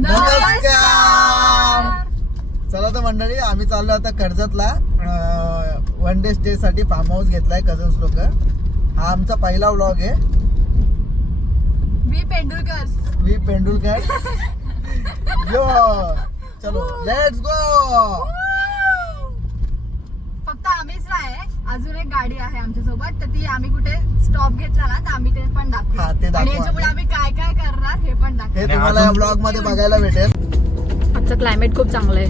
नमस्कार. चला तर मंडळी, आम्ही चाललो आता कर्जतला. वन डे स्टे साठी फार्म हाऊस घेतलाय कझन्स लोक. हा आमचा पहिला व्लॉग आहे. वी पेंडुलकर यो चलो लेट्स गो. फक्त आम्हीच नाही, अजून एक गाडी आहे आमच्या सोबत. तर ती आम्ही कुठे स्टॉप घेतला ना तर आम्ही ते पण दाखवू. हा, ते दाखवू. आणि याच्यापुढे आम्ही काय काय करणार हे पण दाखवू. हे तुम्हाला या ब्लॉग मध्ये बघायला भेटेल. आजचं क्लायमेट खूप चांगलं आहे.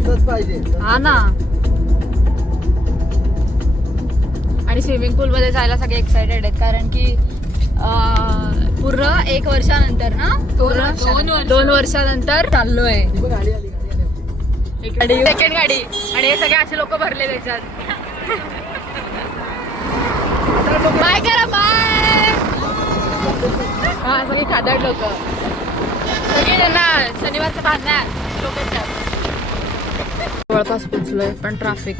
असंच पाहिजे. हा ना. आणि स्विमिंग पूल मध्ये जायला सगळे एक्साइटेड आहेत, कारण की पूर्ण 1 वर्षानंतर ना, पूर्ण 2 वर्षानंतर चाललोय. गाडी आली. गाडी सेकंड गाडी. आणि हे सगळे असे लोक भरले त्याच्यात. बाय करा, बाय. हा, सगळी खादाड लोक, सगळे त्यांना शनिवारचं बांधणार लोक. जवळपास पोचलोय, पण ट्रॅफिक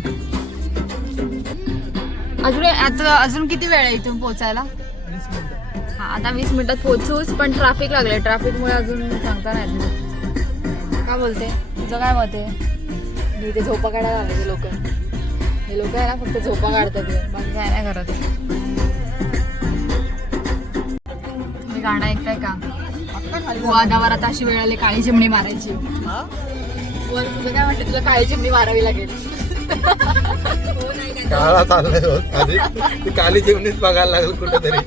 अजून किती वेळ आहे इथून पोचायला? 20 मिनिटं. हा, आता 20 मिनिटात पोहोचूच, पण ट्रॅफिक लागले. ट्रॅफिकमुळे अजून सांगता नाही येत. काय बोलते, तुझं काय मत आहे? मी इथे झोपा काढायला आले लोक. हे लोक आहे ना, फक्त झोपा काढतात, बाकी काय नाही करत. तुम्ही गाणं ऐकताय का? वादावर आता अशी वेळ आली काळी चिमणी मारायची. तुझं काय म्हटलं, तुला काळी चिमणी मारावी लागेल. काळा चाललाय आधी, ती काली चिमणीच बघायला लागेल कुठेतरी.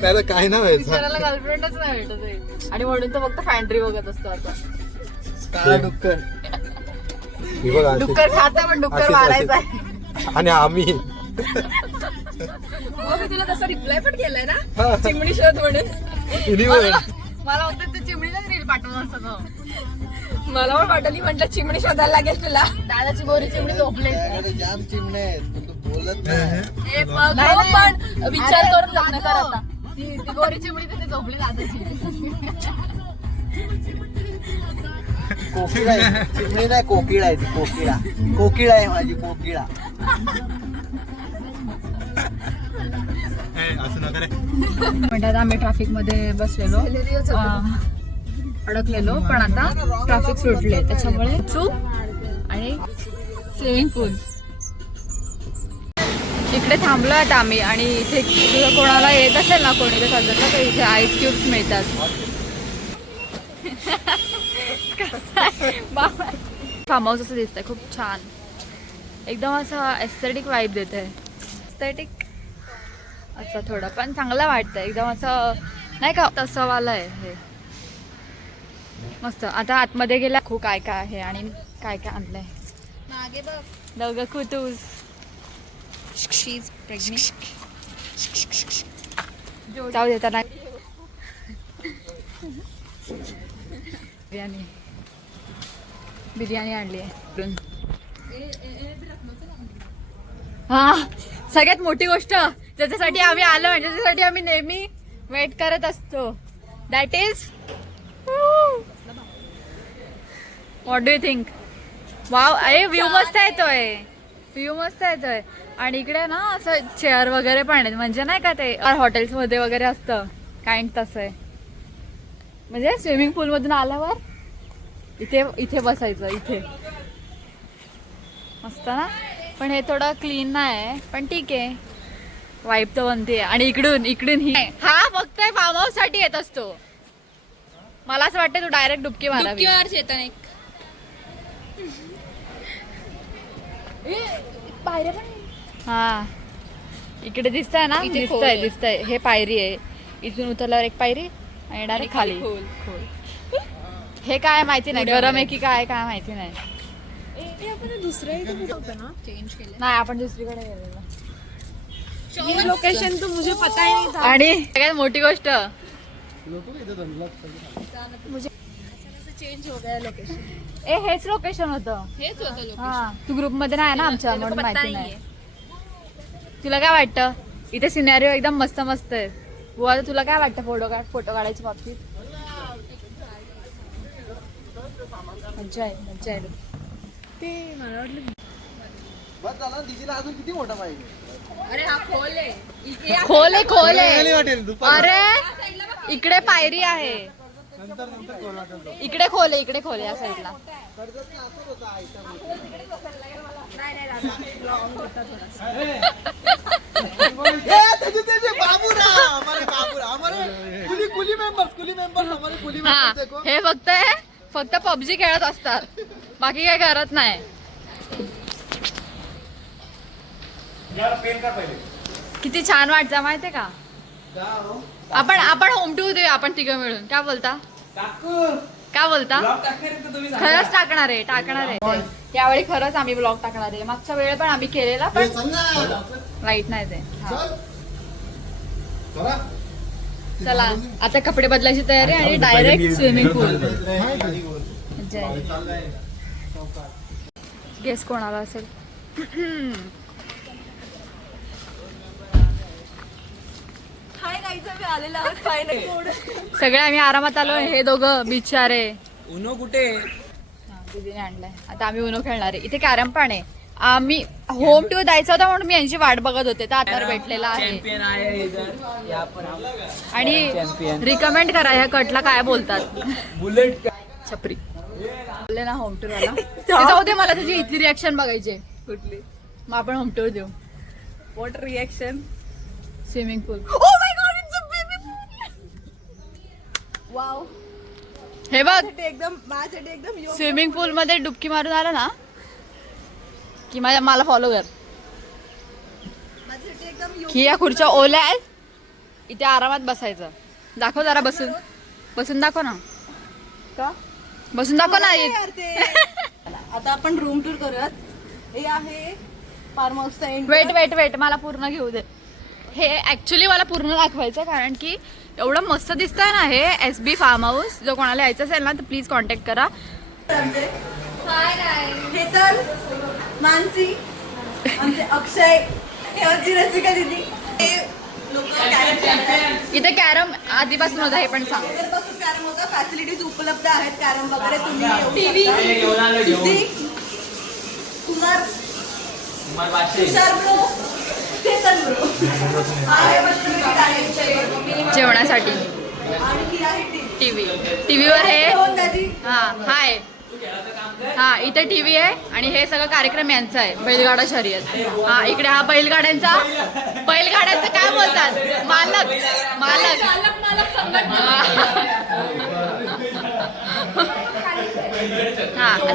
त्याला काय ना बिचाराला गर्लफ्रेंडच नाही भेटत आहे. आणि म्हणून तो फक्त फॅन्ट्री बघत असतो आता. काळा डुक्कर. डुक्कर खाता, पण डुक्कर मारायचा आहे. आणि आम्ही मी तुला तसा रिप्लाय पण केलाय ना, चिमणी शोध म्हणून. मला वाटतं ते चिमणीलाच रील पाठवून असतो. मला पण पाठवली, म्हटलं चिमणी शोधायला लागेल तुला. दादाची गोरी चिमणी झोपले. जाम चिमणे आहेत, पण तू बोलत नाही. पण विचार करून लग्न कर आता. ती गोरी चिमणी तिथे झोपली दादाची. कोकिळा आहे. चिमणी नाही, कोकिळा आहे ती. कोकिळा आहे माझी, कोकिळा. म्हणतात आम्ही ट्रॅफिक मध्ये बसलेलो, अडकलेलो, पण आता ट्रॅफिक सुटले, त्याच्यामुळे आणि स्विमिंग पूल इकडे थांबलो आता आम्ही. आणि इथे कोणाला येत असेल ना, कोणी तर सध्या तर इथे आईस क्यूब्स मिळतात. फार्म हाऊस असं दिसतंय, खूप छान, एकदम असं एस्थेटिक वाईब देत आहे. एस्थेटिक असं थोडं पण चांगलं वाटतं, एकदम असं नाही का, तसं वाला आहे हे. मस्त. आता आतमध्ये गेला, खूप काय काय आहे आणि काय काय आणलंय मागे बघ. दोघं कुतूस जाऊ देताना बिर्याणी आणली आहे. हा, सगळ्यात मोठी गोष्ट ज्याच्यासाठी आम्ही आलो, ज्याच्यासाठी आम्ही नेहमी वेट करत असतो, that is what do you think? Wow, अरे व्ह्यू मस्त येतोय, व्ह्यू मस्त येतोय. आणि इकडे ना असं चेअर वगैरे पण आहेत, म्हणजे नाही का ते हॉटेल्स मध्ये वगैरे असतं काइंड तसं आहे. म्हणजे स्विमिंग पूल मधून आल्यावर इथे बसायचं, इथे मस्त ना. पण हे थोडं क्लीन नाही, पण ठीक आहे, वाईब तर बनते. आणि इकडून ही हा फक्त फार्म हाऊस साठी येत असतो. मला असं वाटतं तू डायरेक्ट डुबकी मारावी. हा, इकडे दिसतंय ना, दिसतंय हे पायरी आहे. इथून उतरल्यावर एक पायरी आणि डायरेक्ट खाली. हे काय माहिती नाही, गरम आहे की काय माहिती नाही. नाही, आपण दुसरीकडे गेलेलो. लोकेशन तो मुझे पता ही नहीं था. आणि सगळ्यात मोठी गोष्ट, चेंज हो गया लोकेशन. हेच लोकेशन होतं. हा, तू ग्रुप मध्ये नाही ना आमच्या, म्हणून माहिती नाही. तुला काय वाटतं? इथे सिनेरिओ एकदम मस्त मस्त आहे. बुवा, तुला काय वाटतं फोटो काढायच्या बाबतीत? मज्जा आहे. ते मला वाटलं बस झालं, दिदीला अजून किती मोठा पाहिजे? अरे हा खोल आहे. खोल आहे. अरे इकडे पायरी आहे. इकडे खोले इकडे खोले या साईडला. हा हे फक्त पबजी खेळत असतात, बाकी काय करत नाही. किती छान वाटतं माहितीये का. आपण होम टूर देऊया आपण तिघं मिळून. काय बोलता खरंच टाकणार आहे त्यावेळी खरंच आम्ही ब्लॉग टाकणार आहे. मागच्या वेळे पण आम्ही केलेला पण लाईट नाही ते. चला आता कपडे बदलायची तयारी आणि डायरेक्ट स्विमिंग पूल. गेस कोणाला असेल. सगळे आम्ही आरामात आलो. हे दोघं बिचारे उनो कुठे दीदीने आणलाय. आता आम्ही उनो खेळणार आहे. इथे कॅरम पण आहे. आम्ही होम टूर द्यायचा होता म्हणून मी यांची वाट बघत होते. तर आता भेटलेला आहे. चॅम्पियन आहे इधर यहाँ पर हम आणि रिकमेंड करा ह्या कटला काय बोलतात. बुलेट छपरी बोलले ना होम टूर वाला. जाऊ दे मला तुझी इथली रिॲक्शन बघायची. कुठली मग आपण होम टूर देऊ. What reaction. Swimming pool. Oh my God it's a baby pool. Wow. हे बघ माझ्यासाठी एकदम योग्य. स्विमिंग पूल मध्ये डुबकी मारून आला ना की मला फॉलो कर. माझ्यासाठी एकदम योग्य. की या खुर्च्या ओल्या आहेत. इथे आरामात बसायचं. दाखव जरा बसून दाखव ना. का बसून दाखव ना. यार ते. आता आपण रूम टूर करूयात. हे आहे फार्म हाऊसचा एंड. वेट मला पूर्ण घेऊ दे. हे ऍक्च्युली मला पूर्ण दाखवायचं कारण की एवढं मस्त दिसतंय ना हे SB फार्म हाऊस. जो कोणाला यायचं असेल ना तर प्लीज कॉन्टॅक्ट करा. हे तर मानसी, आमचे अक्षय, हे आमची रसिका दीदी. हे लोक कॅरम खेळतात. इथे कॅरम आधीपासून होता हे पण सांग. इथपासून कॅरम होतं. फॅसिलिटीज उपलब्ध आहेत. कॅरम वगैरे तुम्ही टीव्ही कुमार तुषार ब्रो, चेतन ब्रो आहे जेवणासाठी आणि ही आहे टीव्ही. टीव्हीवर हे दोन दाजी. हाय इथे टीव्ही आहे आणि हे सगळं कार्यक्रम यांचा आहे. बैलगाडा शर्यत. इकडे हा बैलगाड्यांचा काय बोलतात मालक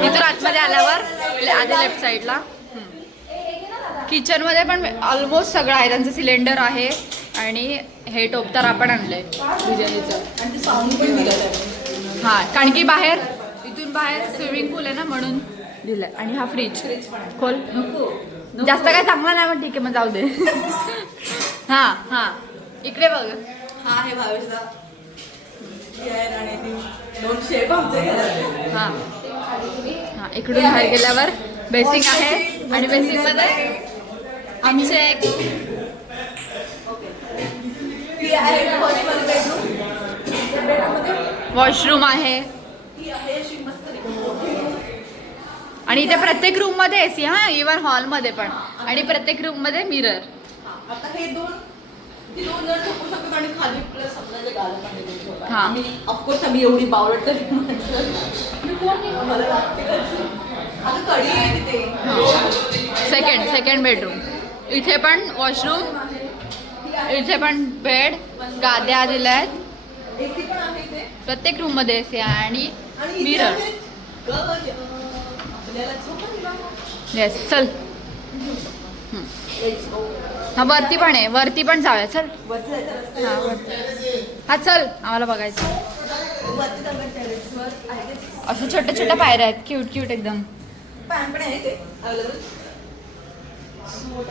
तिथून आतमध्ये आल्यावर आधी लेफ्ट साईडला किचन मध्ये पण ऑलमोस्ट सगळं आहे. त्यांचं सिलेंडर आहे आणि हे टोप तर आपण आणलंय बिर्याणीचं. आणि ते साऊंड पण दिलं. कारण की इथून बाहेर स्विमिंग पूल आहे ना म्हणून दिलंय. आणि हा फ्रीज खोल. जास्त काय चांगला नाही पण ठीक आहे मग जाऊ दे. इकडे बघ. हा आहे भावेशला. आणि दोन शेफ आमचे इकडून बाहेर गेल्यावर बेसिंग आहे आणि बेसिंग मध्ये आमचे वॉशरूम आहे. आणि इथे प्रत्येक रूम मध्ये AC. इव्हन हॉल मध्ये पण. आणि प्रत्येक रूम मध्ये मिरर. आता हे दोन जण झोपू शकतात आणि खाली प्लस आपल्याला गाला पण आम्ही ऑफकोर्स आम्ही एवढी बावळट तरी मला लागते. आता कडी आहे तिथे. Second bedroom. इथे पण वॉशरूम. इथे पण बेड. गाद्या दिल्या आहेत. AC पण आहे इथे. प्रत्येक रूम मध्ये AC आहे आणि मिरर. आपल्याला झोप. येस चल. वरती पण आहे. वरती पण जाऊया चल. चल आम्हाला बघायचं. अशा छोट्या पायऱ्या आहेत. क्यूट एकदम. पॅन पण आहे ते अवेलेबल.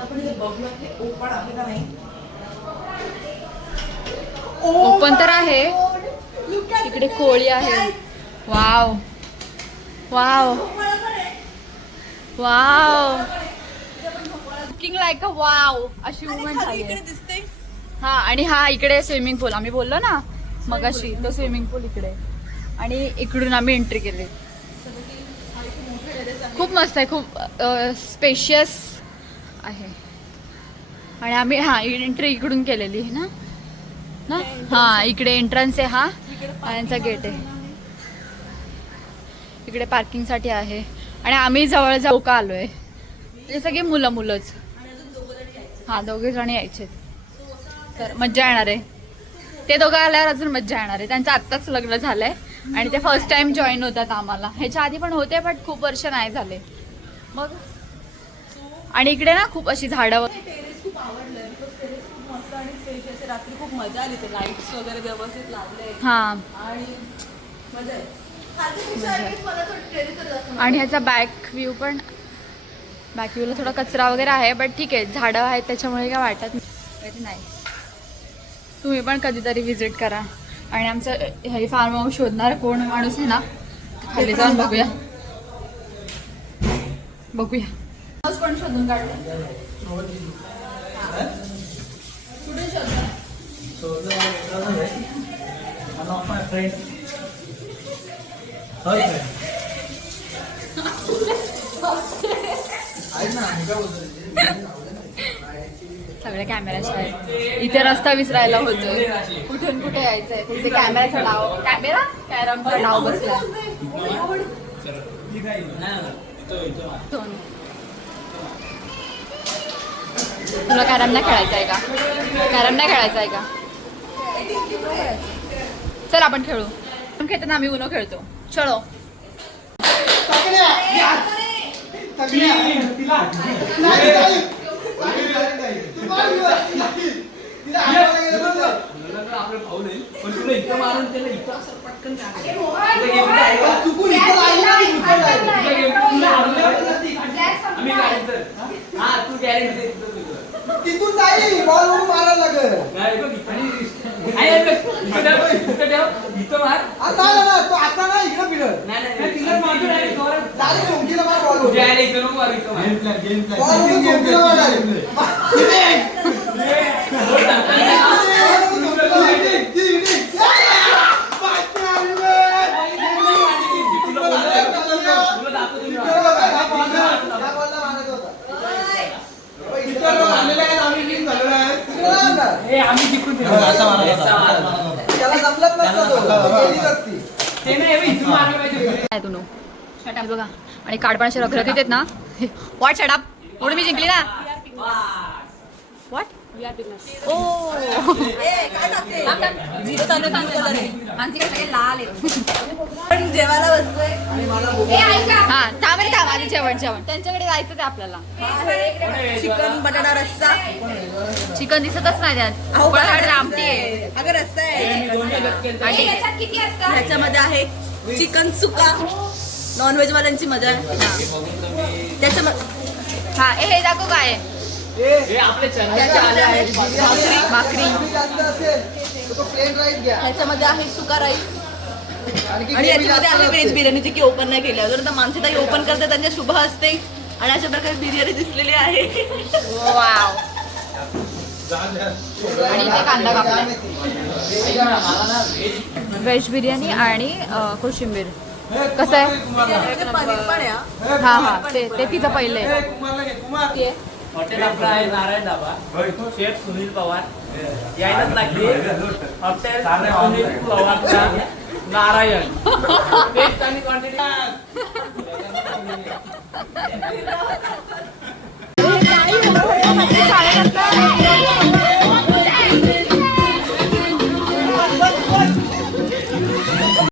आपण इथे बघूया हे ओपन आहे का नाही. ओपन तर आहे. इकडे कोळी आहे. Wow looking like a wow अशी मुवमेंट झाली आहे. आणि इकडे स्विमिंग पूल. आम्ही बोललो ना मगाशी तो स्विमिंग पूल इकडे. आणि इकडून आम्ही एंट्री केली. खूप मस्त आहे. खूप स्पेशियस आहे. आणि आम्ही एंट्री इकडून केलेली आहे ना. ना. हा इकडे एंट्रन्स आहे हा यांचा गेट आहे. इकडे पार्किंग साठी आहे आणि आम्ही जवळ जाऊ का आलोय. म्हणजे सगळे मुलंच. हा 2 जण यायचे तर मज्जा येणार आहे. ते दोघं आल्यावर अजून मज्जा येणार आहे. त्यांचं आत्ताच लग्न झालंय आणि ते फर्स्ट टाइम जॉईन होतात आम्हाला. ह्याच्या आधी पण होते बट खूप वर्ष नाही झाले. मग आणि इकडे ना खूप अशी झाडं टेरेस खूप आवडलं. टेरेस खूप मस्त आणि स्पेस असे. रात्री खूप मजा आली. ते लाईट्स वगैरे व्यवस्थित लावले हा आणि मजा आहे. खालच्यापेक्षा at least मला थोडं टेरेसवर जास्त मजा आणि ह्याचा बॅक व्ह्यूला थोडा कचरा वगैरे आहे बट ठीक आहे. झाडं आहेत त्याच्यामुळे काय वाटत नाही. Very nice. तुम्ही पण कधीतरी विजिट करा. आणि आमचं हे फार्म हाऊस शोधणार कोण माणूस आहे ना खाली जाऊन बघूया. पण शोधून काढलं. कुठे शोधलं? सगळे कॅमेराचे आहेत. इथे रस्ता विसरायला होतोय. कुठून कुठे यायचंय. तिथे कॅमेराचा डाव कॅरमचा डाव बसला. तुला कॅरम नाही खेळायचं आहे का? चल आपण खेळू. आपण खेळताना आम्ही उनो खेळतो. चलो. तिथून जाईल बॉल मारायला लागेल. आता ना तो आता ना इकडे फिरत बघा आणि काढपणाचे रखरखीत आहेत ना. व्हॉट शटअप म्हणून मी जिंकली ना. व्हॉट ओ पण जेवायला बसतोय. हा थांब आधी जेवण त्यांच्याकडे जायचं ते आपल्याला. चिकन बटाटा रस्सा. चिकन दिसतच नाही त्यात. आमटी आहे. अगं रस्सा आहे. आणि ह्याच्यामध्ये आहे चिकन सुका. नॉनव्हेज वाल्यांची मजा आहे. त्याच्यामध्ये हा हे दाखव काय त्याच्यामध्ये आहे भाकरी. ह्याच्यामध्ये आहे सुका राईस आणि याच्यामध्ये आहे व्हेज बिर्याणी जी की ओपन नाही केली. जर माणसे ताई ओपन करतात त्यांच्या शुभ असते आणि अशा प्रकारे बिर्याणी दिसलेली आहे. वाव. आणि इथे कांदा कापला. व्हेज बिर्याणी आणि कोशिंबीर. कसं आहे? पनीर पण आहे. हा ते तिचं पहिलं आहे. हॉटेल आपलं आहे नारायण ढाबा. शेफ सुनील पवार यायलाच लागली. हॉटेल सुनील पवारचा नारायण. टेस्ट आणि क्वांटिटी. साडेनंतर